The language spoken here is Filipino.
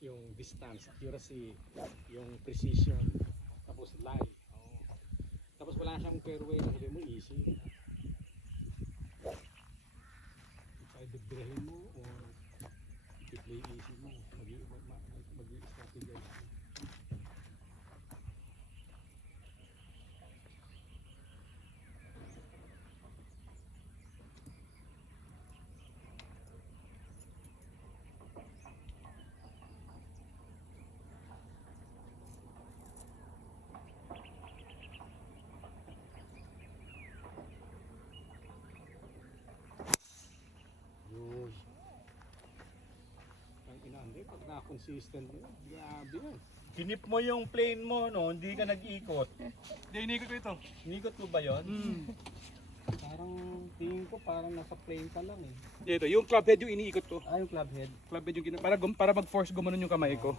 yung distance, accuracy, yung precision, tapos lie. Tapos wala siyang fairway na sabi mo easy. Either birahin mo o i-play easy mo, mag-strategize mo. Pag na-consistent mo, grabe yan. Kinip mo yung plane mo, no? Hindi ka nag-ikot. Hindi, inikot ko ito. Inikot mo ba yon? Parang tingin ko parang nasa plane ka lang eh. Ito, yung club head yung iniikot ko. Ah, yung club head. Club head yung para mag-force gumanon yung kamay ko.